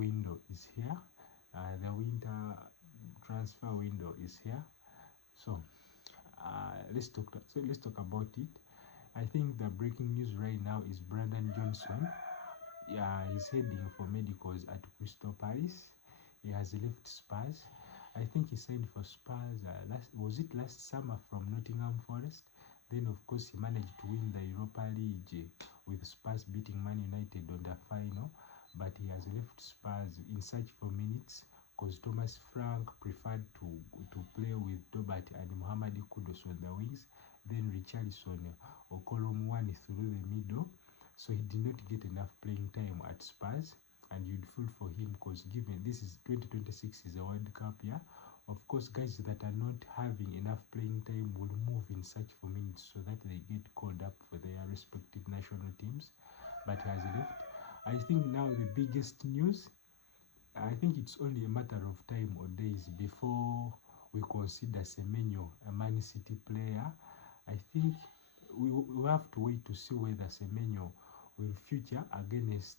window is here. The winter transfer window is here. So let's talk about it. I think the breaking news right now is Brandon Johnson. He's heading for medicals at Crystal Palace. He has left Spurs. I think he signed for Spurs last summer from Nottingham Forest. Then of course he managed to win the Europa League with Spurs beating Man United on the final, but he has left Spurs in search for minutes because Thomas Frank preferred to play with Dobert and Mohamed Kudus on the wings, then Richarlison Okolomwani through the middle. So he did not get enough playing time at Spurs, and you'd feel for him because given this is 2026 is a World Cup year. Of course, guys that are not having enough playing time will move in search for minutes so that they get called up for their respective national teams. But he has left. I think now the biggest news, I think it's only a matter of time or days before we consider Semenyo a Man City player. I think we have to wait to see whether Semenyo will feature against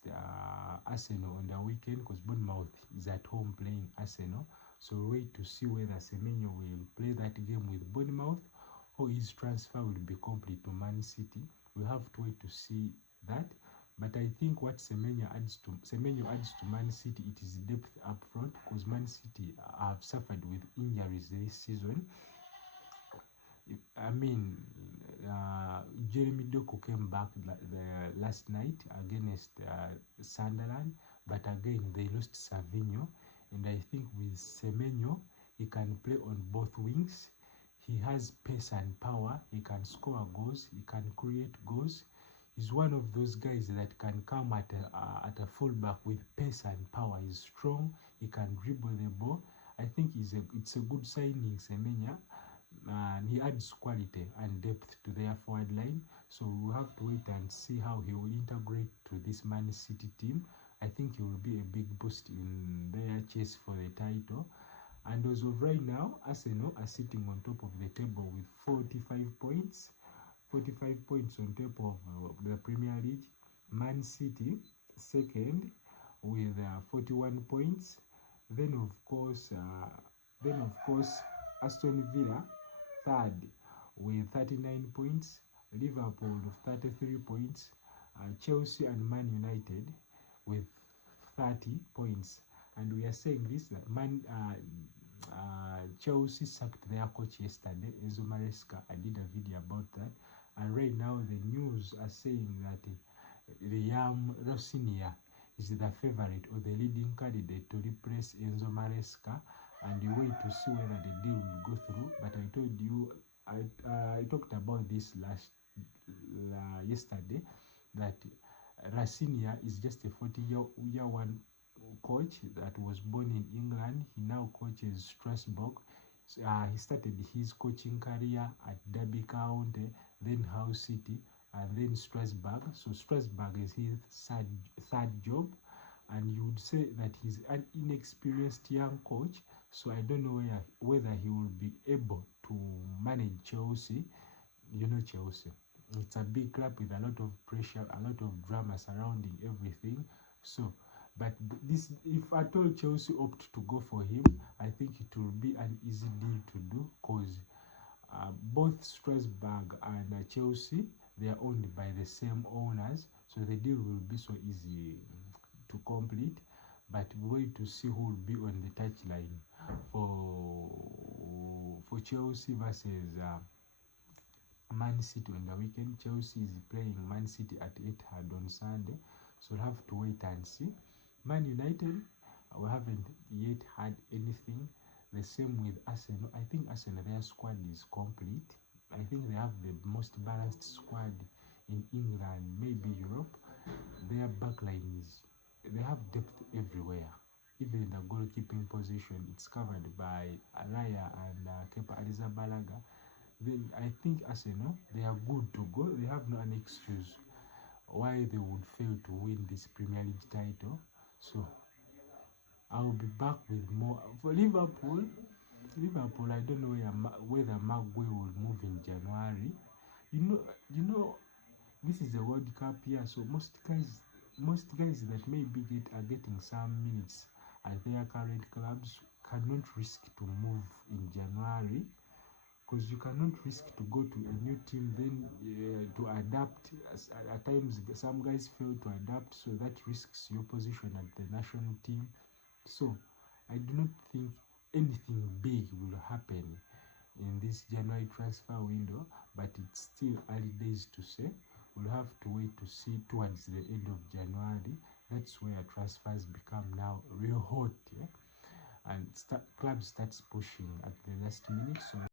Arsenal on the weekend, because Bournemouth is at home playing Arsenal. So wait to see whether Semenyo will play that game with Bournemouth or his transfer will be complete to Man City. We have to wait to see that. But I think what Semenyo adds to Man City, it is depth up front, because Man City have suffered with injuries this season. I mean, Jeremy Doku came back the last night against Sunderland, but again they lost Savinho, and I think with Semenyo he can play on both wings. He has pace and power. He can score goals. He can create goals. He's one of those guys that can come at a fullback with pace and power. He's strong. He can dribble the ball. I think it's a good signing, Semenyo. And he adds quality and depth to their forward line. So we'll have to wait and see how he will integrate to this Man City team. I think he will be a big boost in their chase for the title. And as of right now, Arsenal are sitting on top of the table with 45 points. 45 points on top of the Premier League. Man City second with 41 points. Then of course, Aston Villa third with 39 points, Liverpool with 33 points, Chelsea and Man United with 30 points. And we are saying this, that Chelsea sacked their coach yesterday, Enzo Maresca. I did a video about that. And right now the news are saying that Liam Rossinier is the favorite or the leading candidate to replace Enzo Maresca. And you wait to see whether the deal will go through. But I told you, I talked about this yesterday, that Rossinier is just a 40-year-one coach that was born in England. He now coaches Strasbourg. He started his coaching career at Derby County, then Hull City, and then Strasbourg. So Strasbourg is his third job. And you would say that he's an inexperienced young coach. So I don't know whether he will be able to manage Chelsea. You know Chelsea, it's a big club with a lot of pressure, a lot of drama surrounding everything. So, but this, if at all Chelsea opt to go for him, I think it will be an easy deal to do, because both Strasbourg and Chelsea, they are owned by the same owners. So the deal will be so easy to complete. But we wait to see who will be on the touchline for Chelsea versus Man City on the weekend. Chelsea is playing Man City at Etihad on Sunday, so we'll have to wait and see. Man United, we haven't yet had anything. The same with Arsenal. I think Arsenal, their squad is complete. I think they have the most balanced squad in England, maybe Europe. Their backline is, they have depth everywhere. Even in the goalkeeping position, it's covered by Araya and Kepa Arrizabalaga. Then I think Arsenal, they are good to go. They have no an excuse why they would fail to win this Premier League title. So I will be back with more for Liverpool. I don't know whether Maguire will move in January. You know, this is a World Cup year, so most most guys that maybe are getting some minutes at their current clubs cannot risk to move in January, because you cannot risk to go to a new team then to adapt. At times some guys fail to adapt, so that risks your position at the national team. So I do not think anything big will happen in this January transfer window, but it's still early days to say. We'll have to wait to see towards the end of January. That's where transfers become now real hot, yeah? And clubs starts pushing at the last minute. So